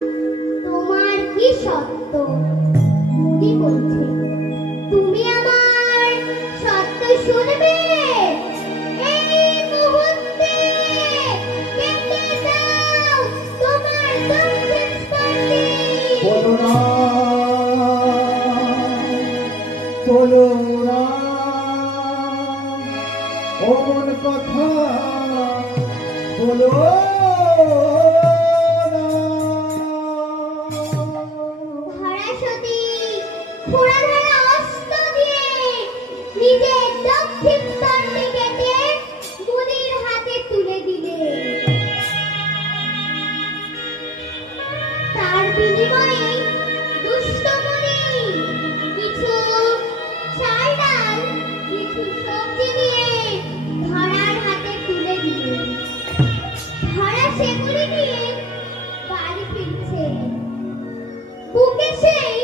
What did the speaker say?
তোমার কি সত্য? কি বলছে? তুমি আমার সত্য শুনবে? এই মুহূর্তে কেটে দাও তোমার দক্ষিণ স্পর্শে। বলো না, বলো না অমন কথা, বলো না। ধরাসতী খোঁড়াধরা অস্ত্র দিয়ে নিজের দক্ষিণ স্তরটি কেটে মুনির হাতে তুলে দিলে। তার বিনিময়ে দুষ্ট মুনি কিছু চাল ডাল, কিছু সবজি দিয়ে ধরার হাতে তুলে দিলে। ধরা সেগুলি নিয়ে বাড়ি ফিরছে। বুকে সেই